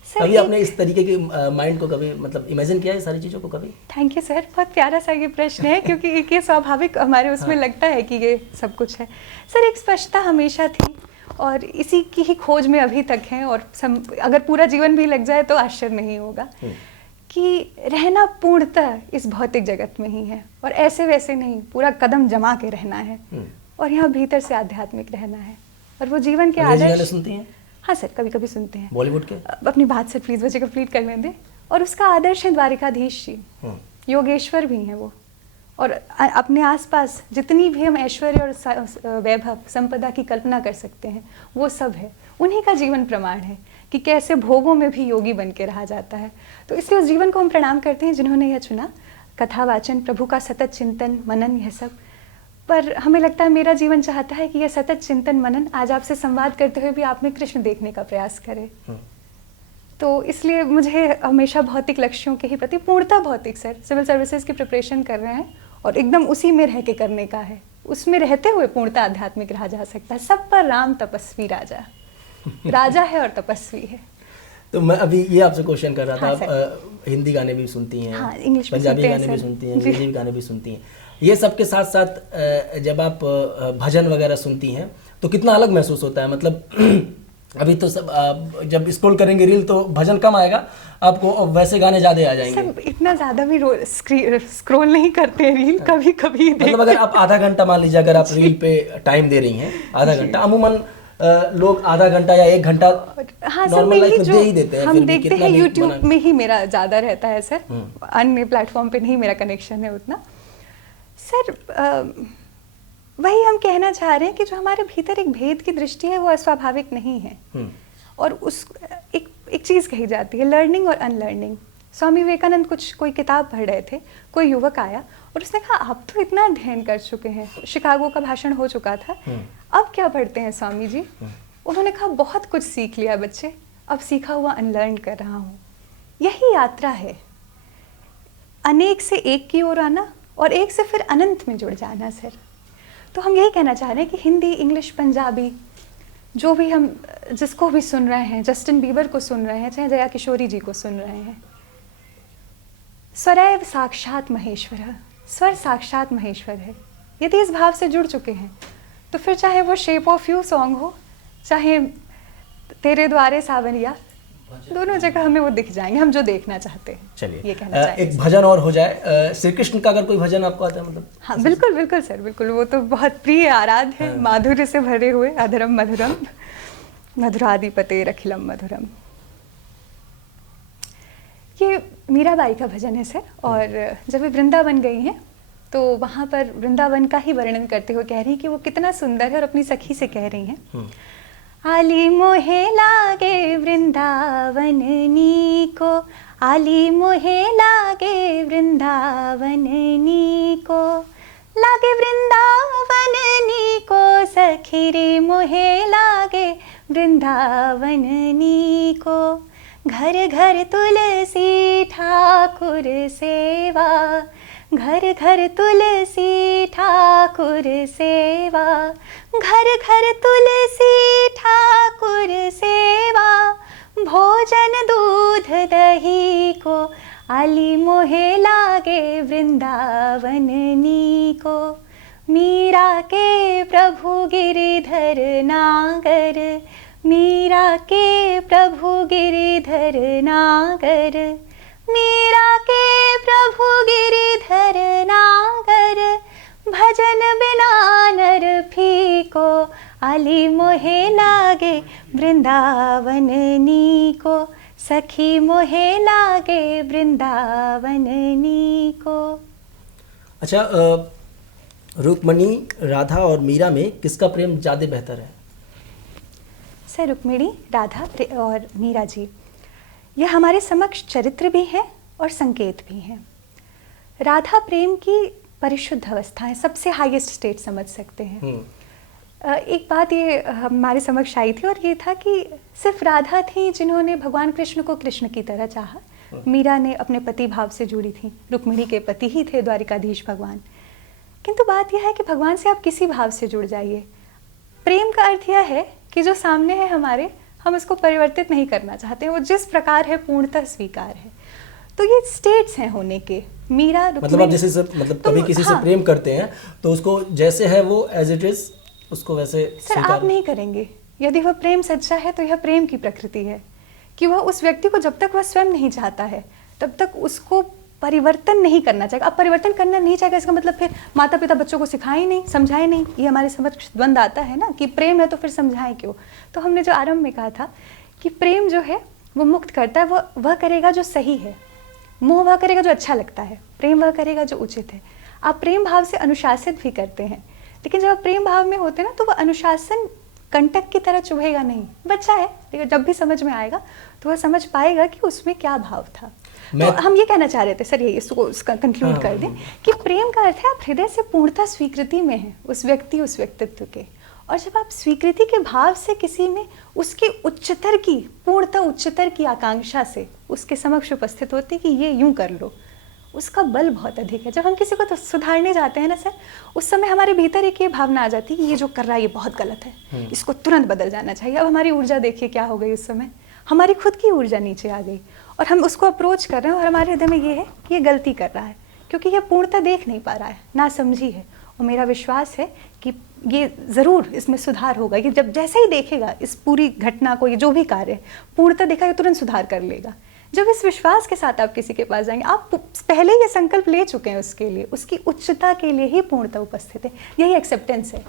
सर कभी आपने इस तरीके की माइंड को कभी मतलब इमेजिन किया है सारी चीज़ों को कभी? थैंक यू सर, बहुत प्यारा सा ये प्रश्न है, क्योंकि एक ये स्वाभाविक हमारे उसमें लगता है कि ये सब कुछ है। सर एक स्पष्टता हमेशा थी और इसी की ही खोज में अभी तक है, और अगर पूरा जीवन भी लग जाए तो आश्चर्य नहीं होगा कि रहना पूर्णतः इस भौतिक जगत में ही है, और ऐसे वैसे नहीं, पूरा कदम जमा के रहना है और यहाँ भीतर से आध्यात्मिक रहना है। और वो जीवन के अंग्रेजी गाने आदर्श। सुनती हैं? हाँ सर, कभी कभी सुनते हैं। बॉलीवुड के? अपनी बात सर प्लीज मुझे कंप्लीट करने दें। और उसका आदर्श है द्वारिकाधीश जी, योगेश्वर भी हैं वो, और अपने आसपास जितनी भी हम ऐश्वर्य और वैभव संपदा की कल्पना कर सकते हैं वो सब है। उन्हीं का जीवन प्रमाण है कि कैसे भोगों में भी योगी बन के रहा जाता है। तो इसलिए उस जीवन को हम प्रणाम करते हैं जिन्होंने यह चुना, कथा वाचन, प्रभु का सतत चिंतन मनन, यह सब। पर हमें लगता है मेरा जीवन चाहता है कि यह सतत चिंतन मनन आज आपसे संवाद करते हुए भी आप में कृष्ण देखने का प्रयास करे। तो इसलिए मुझे हमेशा भौतिक लक्ष्यों के ही प्रति, पूर्णतः भौतिक सर, सिविल सर्विसेज की प्रिपरेशन कर रहे हैं और एकदम उसी में रह के करने का है, उसमें रहते हुए पूर्णतः आध्यात्मिक रहा जा सकता है। सब पर राम तपस्वी राजा, राजा है और तपस्वी है। तो मैं अभी ये आपसे क्वेश्चन कर रहा था, हाँ, आप हिंदी गाने भी सुनती हैं? हाँ, इंग्लिश भी पंजाबी सुनते हैं गाने भी सर। सुनती हैं, अंग्रेजी गाने भी सुनती हैं? ये सब के साथ साथ जब आप भजन वगैरह सुनती हैं तो कितना अलग महसूस होता है? मतलब अभी तो सब जब स्क्रॉल करेंगे रील तो भजन कम आएगा आपको, वैसे गाने ज्यादा आ जाएंगे। सब इतना ज्यादा भी स्क्रॉल नहीं करते रील, कभी कभी मतलब अगर आप आधा घंटा, मान लीजिए अगर आप रील पे टाइम दे रही हैं आधा घंटा, अमूमन लोग आधा घंटा या 1 घंटा हाँ सर, नॉर्मल लाइफ में जो दे ही देते हैं। हम फिर भी देखते कितना हैं भी यूट्यूब बना- में ही मेरा ज़्यादा रहता है सर, अन्य प्लेटफॉर्म पे नहीं मेरा कनेक्शन है उतना। सर वही हम कहना चाह रहे हैं कि जो हमारे भीतर एक भेद की दृष्टि है वो अस्वाभाविक नहीं है। और उस एक चीज़ कही जाती है, लर्निंग और अनलर्निंग। स्वामी विवेकानंद कुछ कोई किताब पढ़ रहे थे, कोई युवक आया और उसने कहा आप तो इतना अध्ययन कर चुके हैं, शिकागो का भाषण हो चुका था, अब क्या पढ़ते हैं स्वामी जी? उन्होंने कहा बहुत कुछ सीख लिया बच्चे, अब सीखा हुआ अनलर्न कर रहा हूँ। यही यात्रा है, अनेक से एक की ओर आना और एक से फिर अनंत में जुड़ जाना सर। तो हम यही कहना चाह रहे हैं कि हिंदी, इंग्लिश, पंजाबी, जो भी हम जिसको भी सुन रहे हैं, जस्टिन बीबर को सुन रहे हैं, चाहे जया किशोरी जी को सुन रहे हैं, स्वरैव साक्षात महेश्वर, स्वर साक्षात महेश्वर है। यदि इस भाव से जुड़ चुके हैं तो फिर चाहे वो शेप ऑफ यू सॉन्ग हो, चाहे तेरे द्वारे सावरिया, दोनों जगह हमें वो दिख जाएंगे, हम जो देखना चाहते हैं। चलिए ये कहना चाहेंगे। एक भजन और हो जाए, श्री कृष्ण का अगर कोई भजन आपको आता है मतलब? हाँ बिल्कुल बिल्कुल सर, बिल्कुल, वो तो बहुत प्रिय आराध्य है, माधुर्य से भरे हुए, अधरम मधुरम मधुराधिपते अखिलम मधुरम। ये मीराबाई का भजन है सर। और जब वे वृंदावन गई हैं तो वहाँ पर वृंदावन का ही वर्णन करते हुए कह रही हैं कि वो कितना सुंदर है, और अपनी सखी से कह रही हैं, आली मोहे लागे वृंदावन नीको, आली मोहे लागे वृंदावन नीको, लागे वृंदावन नीको, सखी रे मोहे लागे वृंदावन नीको। घर घर तुलसी ठाकुर सेवा, घर घर तुलसी ठाकुर सेवा, घर घर तुलसी ठाकुर सेवा, भोजन दूध दही को, आली मोहे लागे वृंदावन नीको, मीरा के प्रभु गिरिधर नागर, मीरा के प्रभु गिरिधर नागर, मीरा के प्रभु गिरिधर नागर, भजन बिना नर फीको, आली मोहे लागे वृंदावन नीको, सखी मोहे लागे वृंदावन नीको। अच्छा, रुक्मणी, राधा और मीरा में किसका प्रेम ज़्यादा बेहतर है? सर, रुक्मिणी, राधा और मीरा जी ये हमारे समक्ष चरित्र भी हैं और संकेत भी हैं। राधा प्रेम की परिशुद्ध अवस्था है, सबसे हाईएस्ट स्टेट समझ सकते हैं। एक बात ये हमारे समक्ष आई थी और ये था कि सिर्फ राधा थी जिन्होंने भगवान कृष्ण को कृष्ण की तरह चाहा। मीरा ने अपने पति भाव से जुड़ी थी, रुक्मिणी के पति ही थे द्वारिकाधीश भगवान। किंतु बात यह है कि भगवान से आप किसी भाव से जुड़ जाइए। प्रेम का अर्थ यह है कि जो सामने है हमारे, हम उसको परिवर्तित नहीं करना चाहते हैं, वो जिस प्रकार है पूर्णतः स्वीकार है। तो ये स्टेट्स हैं होने के। मीरा, मतलब आप जैसे मतलब कभी किसी से प्रेम करते हैं तो उसको जैसे है वो एज इट इज उसको वैसे सर आप नहीं करेंगे। यदि वह प्रेम सच्चा है तो यह प्रेम की प्रकृति है कि वह उस व्यक्ति को जब तक वह स्वयं नहीं चाहता है तब तक उसको परिवर्तन नहीं करना चाहिए। अब परिवर्तन करना नहीं चाहेगा इसका मतलब फिर माता पिता बच्चों को सिखाए नहीं, समझाए नहीं। ये हमारे समझ द्वंद आता है ना कि प्रेम है तो फिर समझाएं क्यों। तो हमने जो आरंभ में कहा था कि प्रेम जो है वो मुक्त करता है, वह करेगा जो सही है, मोह वह करेगा जो अच्छा लगता है, प्रेम वह करेगा जो उचित है। आप प्रेम भाव से अनुशासित भी करते हैं, लेकिन जब आप प्रेम भाव में होते हैं ना तो वह अनुशासन कंटक की तरह चुभेगा नहीं। बच्चा है, लेकिन जब भी समझ में आएगा तो वह समझ पाएगा कि उसमें क्या भाव था। तो हम ये कहना चाह रहे थे सर, ये इसको कंक्लूड कर दें कि प्रेम का अर्थ है आप हृदय से पूर्णतः स्वीकृति में हैं उस व्यक्ति, उस व्यक्तित्व के। और जब आप स्वीकृति के भाव से किसी में उसकी उच्चतर की, पूर्णतः उच्चतर की आकांक्षा से उसके समक्ष उपस्थित होते कि ये यूं कर लो, उसका बल बहुत अधिक है। जब हम किसी को तो सुधारने जाते हैं ना सर, उस समय हमारे भीतर एक ये भावना आ जाती है कि ये जो कर रहा है ये बहुत गलत है, इसको तुरंत बदल जाना चाहिए। अब हमारी ऊर्जा देखिए क्या हो गई उस समय, हमारी खुद की ऊर्जा नीचे आ गई और हम उसको अप्रोच कर रहे हैं और हमारे हृदय में ये है कि ये गलती कर रहा है क्योंकि ये पूर्णतः देख नहीं पा रहा है, ना समझी है। और मेरा विश्वास है कि ये ज़रूर इसमें सुधार होगा कि जब जैसे ही देखेगा इस पूरी घटना को, ये जो भी कार्य पूर्णतः देखा, ये तुरंत सुधार कर लेगा। जब इस विश्वास के साथ आप किसी के पास जाएंगे, आप पहले ये संकल्प ले चुके हैं उसके लिए, उसकी उच्चता के लिए ही पूर्णतः उपस्थित है। यही एक्सेप्टेंस है।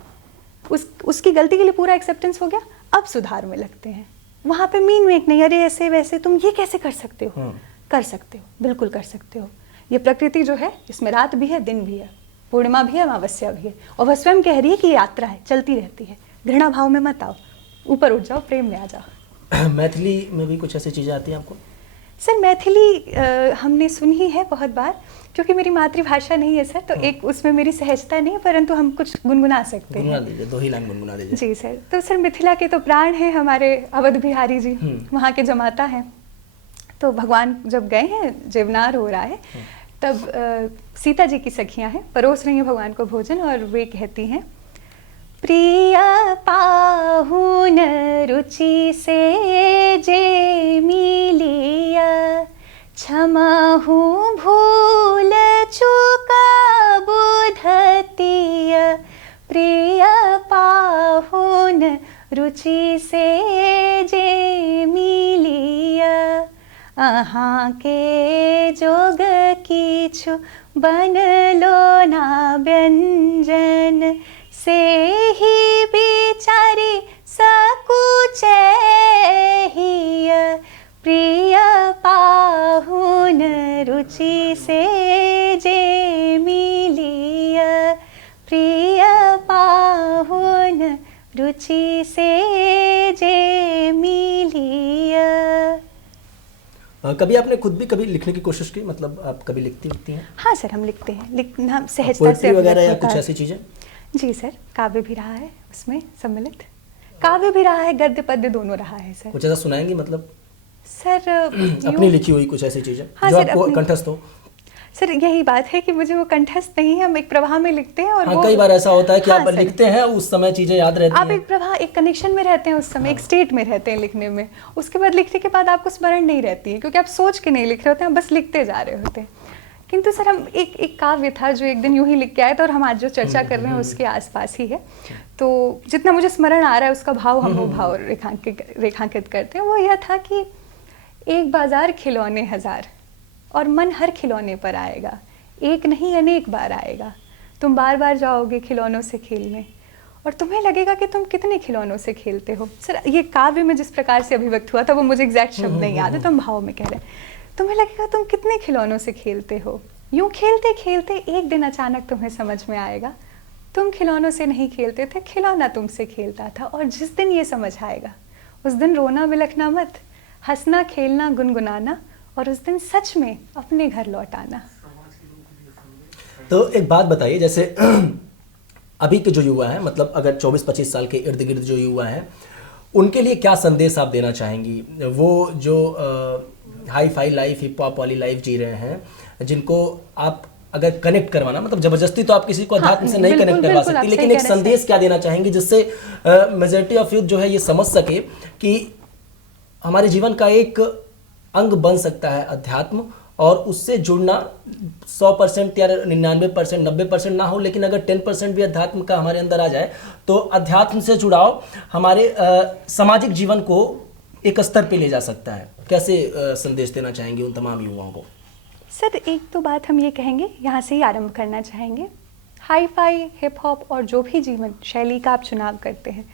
उसकी गलती के लिए पूरा एक्सेप्टेंस हो गया, अब सुधार में लगते हैं। वहाँ पे मीन मेक नहीं, अरे ऐसे वैसे तुम ये कैसे कर सकते हो। कर सकते हो, बिल्कुल कर सकते हो। ये प्रकृति जो है इसमें रात भी है, दिन भी है, पूर्णिमा भी है, अमावस्या भी है, और वह स्वयं कह रही है कि यात्रा है, चलती रहती है। घृणा भाव में मत आओ, ऊपर उठ जाओ, प्रेम में आ जाओ। मैथिली में भी कुछ ऐसी चीज़ें आती हैं आपको? सर मैथिली हमने सुनी है बहुत बार, क्योंकि मेरी मातृभाषा नहीं है सर, तो एक उसमें मेरी सहजता नहीं है, परंतु हम कुछ गुनगुना सकते हैं। गुनगुना दीजिए, 2 ही लाइन गुनगुना दीजिए। जी सर। तो सर मिथिला के तो प्राण हैं हमारे अवध बिहारी जी, वहाँ के जमाता हैं। तो भगवान जब गए हैं, जेवनार हो रहा है, तब सीता जी की सखियाँ हैं, परोस रही हैं भगवान को भोजन, और वे कहती हैं, प्रिय पाहुन रुचि से जे मिलिया, क्षमहु भूल चूक बुधतिया। प्रिय पाहुन रुचि से जे मिलिया, अहाँ के जोग किछु बनलो ना व्यंजन, से ही बिचारी सकुचैहिय। प्रिय पाहुन रुचि से जे मिलिया, प्रिय पाहुन रुचि से जे मिलिया। कभी आपने खुद भी कभी लिखने की कोशिश की, मतलब आप कभी लिखती हैं? हाँ सर, हम लिखते हैं, लिखना सहजता से वगैरह या कुछ ऐसी चीज़ें? जी सर, काव्य भी रहा है उसमें सम्मिलित, काव्य भी रहा है, गद्य पद्य दोनों रहा है सर। कुछ ऐसा सुनाएंगे, मतलब सर अपनी लिखी हुई कुछ ऐसी चीज़ें? हाँ, जो सर, आपको कंठस्थ हो? सर यही बात है कि मुझे वो कंठस्थ नहीं है, हम एक प्रवाह में लिखते हैं। और हाँ, कई बार ऐसा होता है कि हाँ, आप लिखते हैं, उस समय चीज़ें याद रहती हैं, आप एक प्रवाह, एक कनेक्शन में रहते हैं उस समय, एक स्टेट में रहते हैं लिखने में। उसके बाद लिखने के बाद आपको स्मरण नहीं रहती है, क्योंकि आप सोच के नहीं लिख रहे होते हैं, बस लिखते जा रहे होते हैं। किंतु सर हम एक काव्य था जो एक दिन यूं ही लिख के आए थे और हम आज जो चर्चा कर रहे हैं उसके आसपास ही है। तो जितना मुझे स्मरण आ रहा है उसका भाव हम वो भाव रेखांकित करते हैं। वो यह था कि एक बाजार खिलौने हजार और मन हर खिलौने पर आएगा, एक नहीं अनेक बार आएगा। तुम बार बार जाओगे खिलौनों से खेलने और तुम्हें लगेगा कि तुम कितने खिलौनों से खेलते हो। सर ये काव्य में जिस प्रकार से अभिव्यक्त हुआ था वो मुझे एग्जैक्ट शब्द नहीं याद है, तो हम भाव में कह रहे हैं। तुम्हें लगेगा तुम कितने खिलौनों से खेलते हो। यूं खेलते खेलते एक दिन अचानक तुम्हें समझ में आएगा तुम खिलौनों से नहीं खेलते थे, खिलौना तुमसे खेलता था। और जिस दिन ये समझ आएगा उस दिन रोना बिलखना मत, हंसना खेलना गुनगुनाना और उस दिन सच में अपने घर लौट आना। तो एक बात बताइए, जैसे अभी के जो युवा हैं, मतलब अगर 24-25 साल के इर्द गिर्द जो युवा हैं, उनके लिए क्या संदेश आप देना चाहेंगी? वो जो hi fi life, hip hop वाली लाइफ जी रहे हैं, जिनको आप अगर कनेक्ट करवाना, मतलब जबरदस्ती तो आप किसी को अध्यात्म से नहीं कनेक्ट करवा सकती, लेकिन एक संदेश क्या देना चाहेंगी जिससे मेजॉरिटी ऑफ यूथ जो है ये समझ सके कि हमारे जीवन का एक अंग बन सकता है अध्यात्म, और उससे जुड़ना 100% या 99%, 90% ना हो, लेकिन अगर 10% भी अध्यात्म का हमारे अंदर आ जाए तो अध्यात्म से जुड़ाव हमारे सामाजिक जीवन को एक स्तर पे ले जा सकता है। कैसे संदेश देना चाहेंगे उन तमाम युवाओं को? सर एक तो बात हम ये कहेंगे, यहाँ से ही आरंभ करना चाहेंगे। हाई फाई, हिप हॉप और जो भी जीवन शैली का आप चुनाव करते हैं,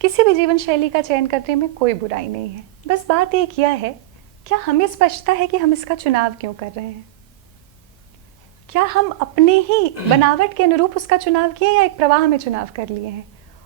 किसी भी जीवन शैली का चयन करने में कोई बुराई नहीं है। बस बात एक यह है, क्या हमें स्पष्टता है कि हम इसका चुनाव क्यों कर रहे हैं? क्या हम अपने ही बनावट के अनुरूप उसका चुनाव किए या एक प्रवाह में चुनाव कर लिए हैं?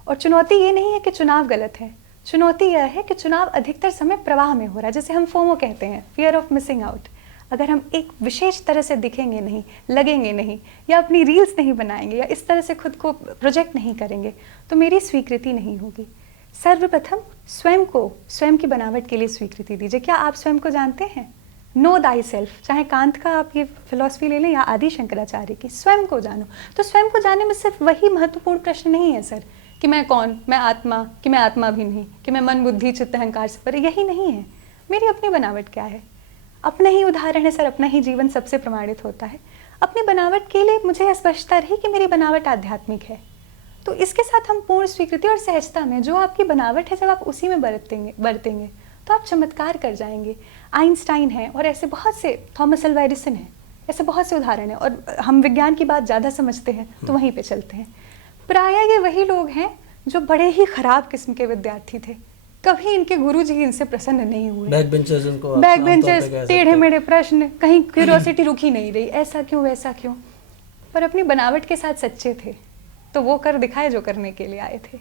और चुनौती ये नहीं है कि चुनाव गलत है, चुनौती यह है कि चुनाव अधिकतर समय प्रवाह में हो रहा है, जैसे हम फोमो कहते हैं, फियर ऑफ मिसिंग आउट। अगर हम एक विशेष तरह से दिखेंगे नहीं, लगेंगे नहीं, या अपनी रील्स नहीं बनाएंगे, या इस तरह से खुद को प्रोजेक्ट नहीं करेंगे, तो मेरी स्वीकृति नहीं होगी। सर्वप्रथम स्वयं को, स्वयं की बनावट के लिए स्वीकृति दीजिए। क्या आप स्वयं को जानते हैं? नो दाई सेल्फ, चाहे कांत का आप ये फिलॉसफी ले लें या आदि शंकराचार्य की, स्वयं को जानो। तो स्वयं को जानने में सिर्फ वही महत्वपूर्ण प्रश्न नहीं है सर कि मैं कौन, मैं आत्मा, कि मैं आत्मा भी नहीं, कि मैं मन बुद्धि चित्त अहंकार से परे, यही नहीं है। मेरी अपनी बनावट क्या है? अपना ही उदाहरण है सर, अपना ही जीवन सबसे प्रमाणित होता है। अपनी बनावट के लिए मुझे स्पष्टता रही कि मेरी बनावट आध्यात्मिक है, तो इसके साथ हम पूर्ण स्वीकृति और सहजता में, जो आपकी बनावट है, जब आप उसी में बरतेंगे तो आप चमत्कार कर जाएंगे। आइंस्टाइन है और ऐसे बहुत से, थॉमस अल्वा एडिसन है, ऐसे बहुत से उदाहरण हैं। और हम विज्ञान की बात ज़्यादा समझते हैं तो वहीं पे चलते हैं। प्रायः ये वही लोग हैं जो बड़े ही खराब किस्म के विद्यार्थी थे, कभी इनके गुरुजी इनसे प्रसन्न नहीं हुए। बैक बेंचर्स, टेढ़े मेढ़े प्रश्न, कहीं क्यूरियोसिटी रुकी नहीं रही, ऐसा क्यों वैसा क्यों, पर अपनी बनावट के साथ सच्चे थे, तो वो कर दिखाए जो करने के लिए आए थे।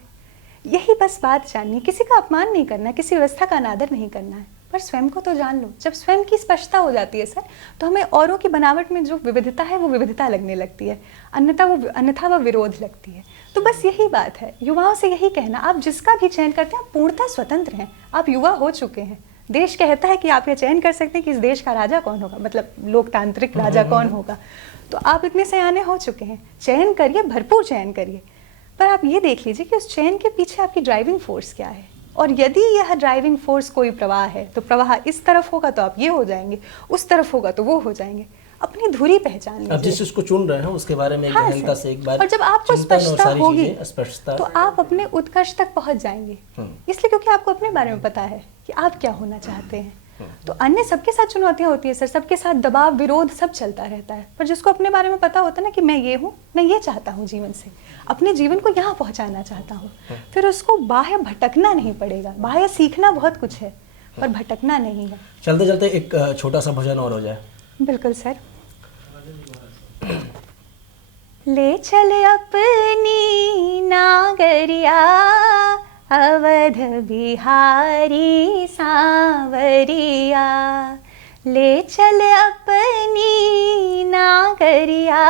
यही बस बात जाननी, किसी का अपमान नहीं करना, किसी व्यवस्था का अनादर नहीं करना है, पर स्वयं को तो जान लो। जब स्वयं की स्पष्टता हो जाती है सर, तो हमें औरों की बनावट में जो विविधता है वो विविधता लगने लगती है, अन्यथा वो विरोध लगती है। तो बस यही बात है, युवाओं से यही कहना, आप जिसका भी चयन करते हैं आप पूर्णतः स्वतंत्र हैं, आप युवा हो चुके हैं। देश कहता है कि आप ये चयन कर सकते हैं कि इस देश का राजा कौन होगा, मतलब लोकतांत्रिक राजा कौन होगा, तो आप इतने सयाने हो चुके हैं, चयन करिए, भरपूर चयन करिए। पर आप ये देख लीजिए कि उस चयन के पीछे आपकी ड्राइविंग फोर्स क्या है, और यदि यह ड्राइविंग फोर्स कोई प्रवाह है तो प्रवाह इस तरफ होगा तो आप ये हो जाएंगे, उस तरफ होगा तो वो हो जाएंगे। अपनी धुरी पहचान लीजिए। अब जिस चीज को चुन रहे हैं उसके बारे में गहनता से एक बार, और जब आपको स्पष्टता होगी स्पष्टता, तो आप अपने उत्कर्ष तक पहुंच जाएंगे। इसलिए क्योंकि आपको अपने बारे में पता है कि आप क्या होना चाहते हैं। तो अन्य सबके साथ चुनौतियां होती है सर, सबके साथ दबाव, विरोध सब चलता रहता है, पर जिसको अपने बारे में पता होता है ना कि मैं ये हूँ, मैं ये चाहता हूँ जीवन से, अपने जीवन को यहाँ पहुँचाना चाहता हूँ, फिर उसको बाह्य भटकना नहीं पड़ेगा। बाह्य सीखना बहुत कुछ है पर भटकना नहीं है। चलते चलते एक छोटा सा भजन और हो जाए। बिल्कुल सर। ले चल अपनी नागरिया, अवध बिहारी सांवरिया, ले चल अपनी नागरिया,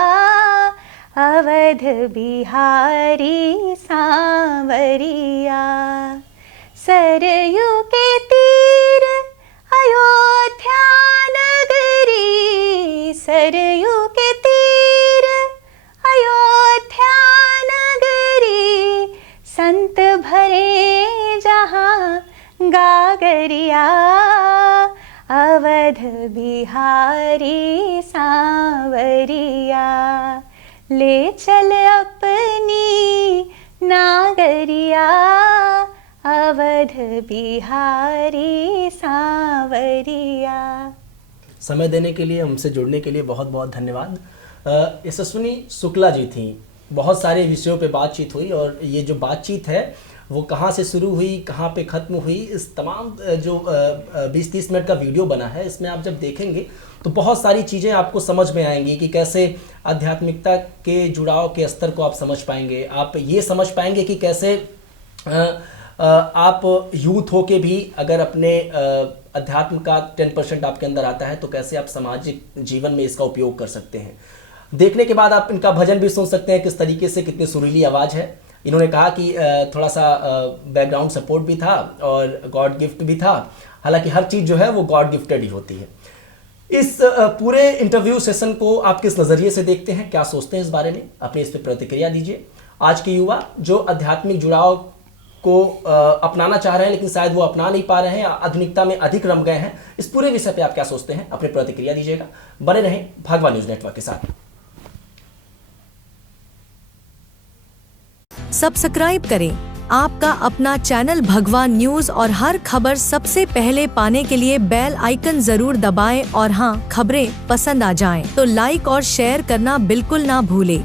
अवध बिहारी सांवरिया। सरयू के तीर अयोध्या नगरी, सरयू के तीर अयोध्या नगरी, संत भरे जहाँ गागरिया, अवध बिहारी सांवरिया, ले चल अपनी नागरिया, अवध बिहारी सांवरिया। समय देने के लिए, हमसे जुड़ने के लिए बहुत बहुत धन्यवाद। यशस्विनी शुक्ला जी थी। बहुत सारे विषयों पे बातचीत हुई और ये जो बातचीत है वो कहाँ से शुरू हुई, कहाँ पे ख़त्म हुई, इस तमाम जो 20-30 मिनट का वीडियो बना है, इसमें आप जब देखेंगे तो बहुत सारी चीज़ें आपको समझ में आएंगी कि कैसे आध्यात्मिकता के जुड़ाव के स्तर को आप समझ पाएंगे। आप ये समझ पाएंगे कि कैसे आप यूथ हो के भी अगर अपने अध्यात्म का 10% आपके अंदर आता है तो कैसे आप सामाजिक जीवन में इसका उपयोग कर सकते हैं। देखने के बाद आप इनका भजन भी सुन सकते हैं, किस तरीके से, कितनी सुरीली आवाज़ है। इन्होंने कहा कि थोड़ा सा बैकग्राउंड सपोर्ट भी था और गॉड गिफ्ट भी था। हालांकि हर चीज़ जो है वो गॉड गिफ्टेड ही होती है। इस पूरे इंटरव्यू सेशन को आप किस नज़रिए से देखते हैं, क्या सोचते हैं इस बारे में, अपने इस पर प्रतिक्रिया दीजिए। आज के युवा जो आध्यात्मिक जुड़ाव को अपनाना चाह रहे हैं लेकिन शायद वो अपना नहीं पा रहे हैं, आधुनिकता में अधिक रम गए हैं, इस पूरे विषय पे आप क्या सोचते हैं, अपनी प्रतिक्रिया दीजिएगा। बने रहें भागवा न्यूज़ नेटवर्क के साथ। सब्सक्राइब करें आपका अपना चैनल भगवा न्यूज और हर खबर सबसे पहले पाने के लिए बेल आइकन जरूर दबाएं और हाँ, खबरें पसंद आ जाएं तो लाइक और शेयर करना बिल्कुल ना भूलें।